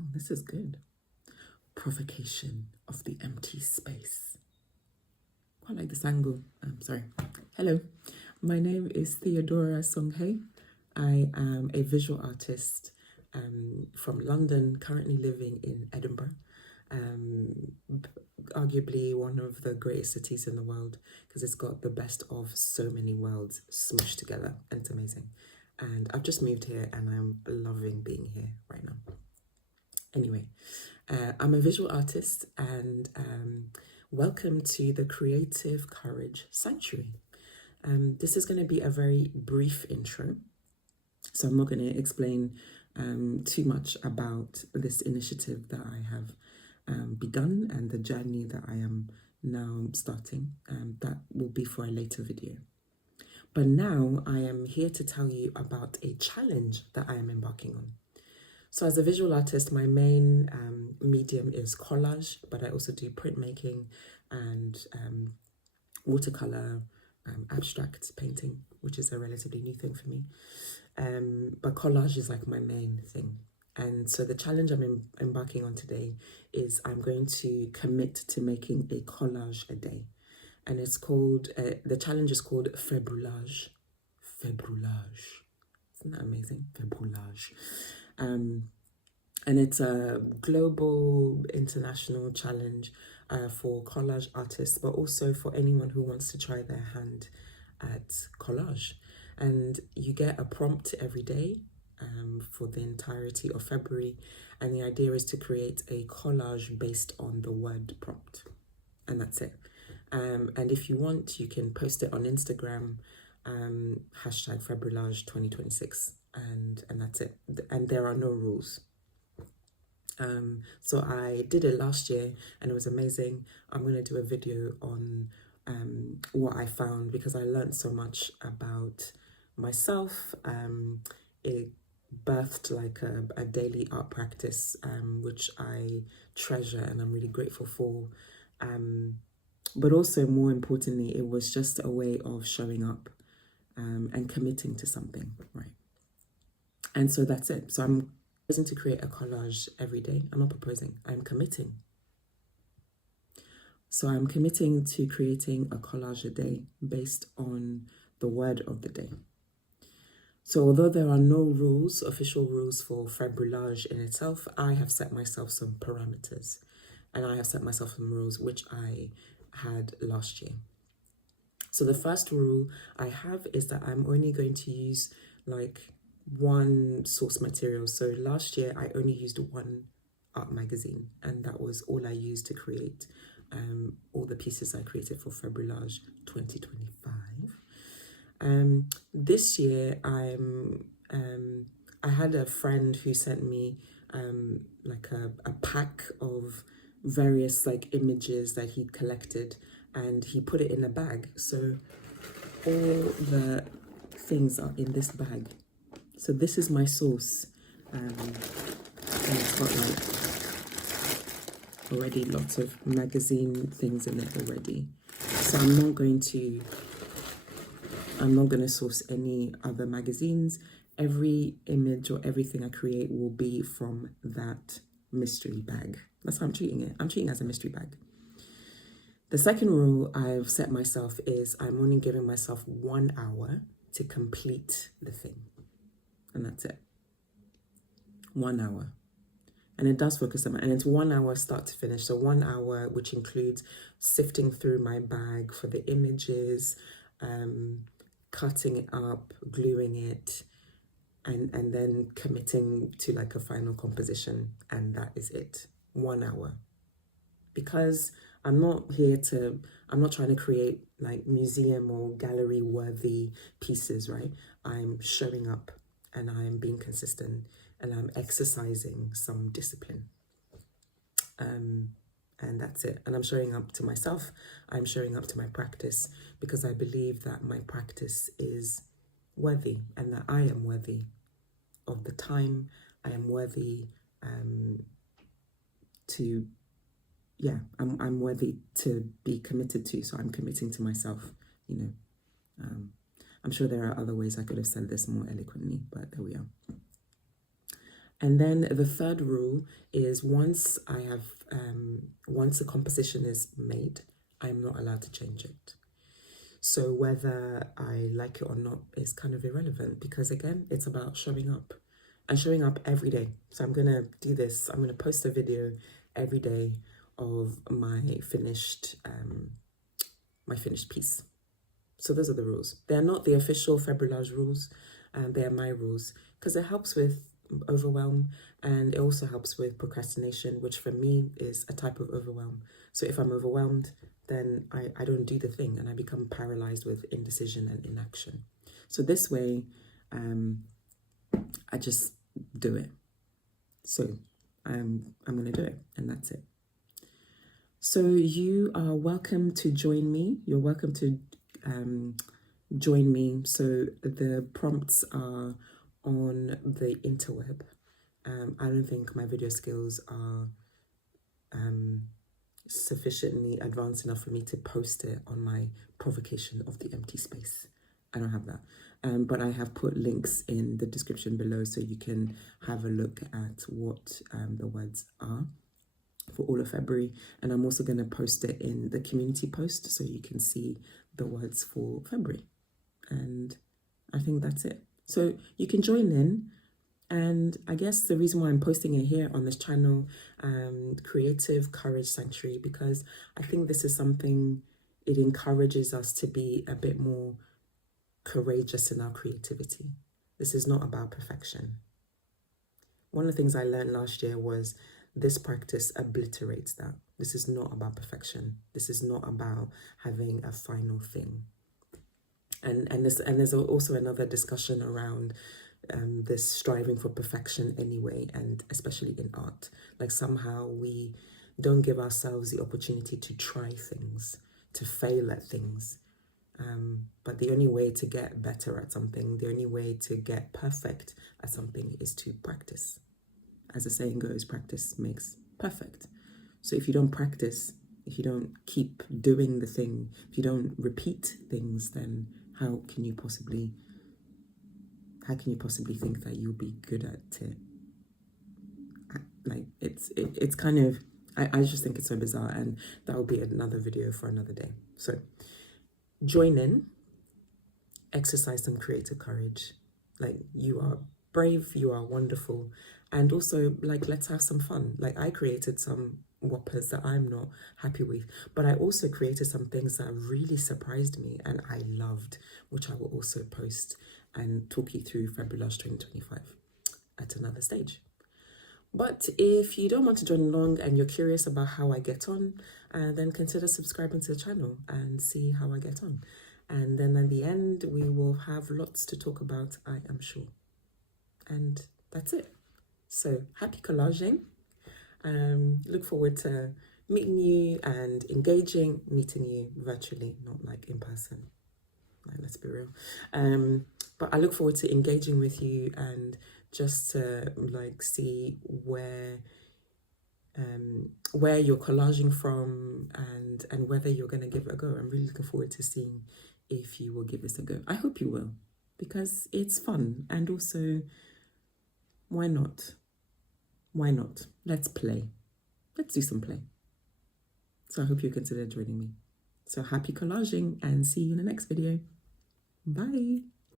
Oh, this is good. Provocation of the empty space. Quite like this angle. I'm sorry. Hello, my name is Theodora Songhai. I am a visual artist from London, currently living in Edinburgh. Arguably one of the greatest cities in the world because it's got the best of so many worlds smushed together, and it's amazing. And I've just moved here and I'm loving being here right now. Anyway, I'm a visual artist and welcome to the Creative Courage Sanctuary. This is going to be a very brief intro, so I'm not going to explain too much about this initiative that I have begun and the journey that I am now starting. That will be for a later video. But now I am here to tell you about a challenge that I am embarking on. So as a visual artist, my main medium is collage, but I also do printmaking and watercolor, abstract painting, which is a relatively new thing for me. But collage is like my main thing. And so the challenge I'm embarking on today is I'm going to commit to making a collage a day. And it's called, the challenge is called Februllage. Februllage. Isn't that amazing? Februllage. And it's a global, international challenge for collage artists, but also for anyone who wants to try their hand at collage. And you get a prompt every day for the entirety of February. And the idea is to create a collage based on the word prompt. And that's it. And if you want, you can post it on Instagram, hashtag Februllage 2026. And that's it. And there are no rules. So I did it last year and it was amazing. I'm going to do a video on what I found because I learned so much about myself. It birthed like a daily art practice, which I treasure and I'm really grateful for. But also, more importantly, it was just a way of showing up and committing to something, right? And so that's it. So I'm proposing to create a collage every day. I'm not proposing, I'm committing. So I'm committing to creating a collage a day based on the word of the day. So although there are no rules, official rules for Februllage in itself, I have set myself some parameters and I have set myself some rules which I had last year. So the first rule I have is that I'm only going to use like one source material. So last year I only used one art magazine and that was all I used to create all the pieces I created for Februllage 2025. This year I had a friend who sent me like a pack of various like images that he'd collected and he put it in a bag. So all the things are in this bag. So this is my source. And it's got like already lots of magazine things in it already. So I'm not going to source any other magazines. Every image or everything I create will be from that mystery bag. That's how I'm treating it. I'm treating it as a mystery bag. The second rule I've set myself is I'm only giving myself 1 hour to complete the thing. And that's it. 1 hour. And it does focus on, and it's 1 hour start to finish. So 1 hour, which includes sifting through my bag for the images, cutting it up, gluing it, and then committing to like a final composition. And that is it. 1 hour. Because I'm not trying to create like museum or gallery worthy pieces, right? I'm showing up and I'm being consistent and I'm exercising some discipline. And that's it. And I'm showing up to myself. I'm showing up to my practice because I believe that my practice is worthy and that I am worthy of the time. I am worthy I'm worthy to be committed to. So I'm committing to myself, you know. I'm sure there are other ways I could have said this more eloquently, but there we are. And then the third rule is once the composition is made, I'm not allowed to change it. So whether I like it or not is kind of irrelevant, because again, it's about showing up and showing up every day. So I'm going to do this. I'm going to post a video every day of my finished piece. So those are the rules. They're not the official Februllage rules, they are my rules, because it helps with overwhelm, and it also helps with procrastination, which for me is a type of overwhelm. So if I'm overwhelmed, then I don't do the thing, and I become paralyzed with indecision and inaction. So this way, I just do it. So I'm going to do it, and that's it. So you are welcome to join me. You're welcome to join me. So the prompts are on the interweb. I don't think my video skills are sufficiently advanced enough for me to post it on my provocation of the empty space. I don't have that. But I have put links in the description below so you can have a look at what the words are for all of February. And I'm also going to post it in the community post so you can see the words for February. And I think that's it. So you can join in. And I guess the reason why I'm posting it here on this channel, Creative Courage Sanctuary, because I think this is something, it encourages us to be a bit more courageous in our creativity. This is not about perfection. One of the things I learned last year was this practice obliterates that. This is not about perfection. This is not about having a final thing. And there's also another discussion around this striving for perfection anyway, and especially in art. Like somehow we don't give ourselves the opportunity to try things, to fail at things. But the only way to get better at something, the only way to get perfect at something is to practice. As the saying goes, practice makes perfect. So if you don't practice, if you don't keep doing the thing, if you don't repeat things, then how can you possibly think that you'll be good at it? Like it's kind of, I just think it's so bizarre, and that will be another video for another day. So join in, exercise some creative courage. Like, you are brave, you are wonderful, and also, like, let's have some fun. Like, I created some whoppers that I'm not happy with, but I also created some things that really surprised me and I loved, which I will also post and talk you through Februllage 2025 at another stage. But if you don't want to join along and you're curious about how I get on, then consider subscribing to the channel and see how I get on. And then at the end, we will have lots to talk about, I am sure. And that's it. So happy collaging. Look forward to meeting you and meeting you virtually, not like in person. Like, let's be real. But I look forward to engaging with you and just to like see where you're collaging from and whether you're going to give it a go. I'm really looking forward to seeing if you will give this a go. I hope you will, because it's fun, and also, why not? Why not? Let's play. Let's do some play. So I hope you consider joining me. So happy collaging, and see you in the next video. Bye.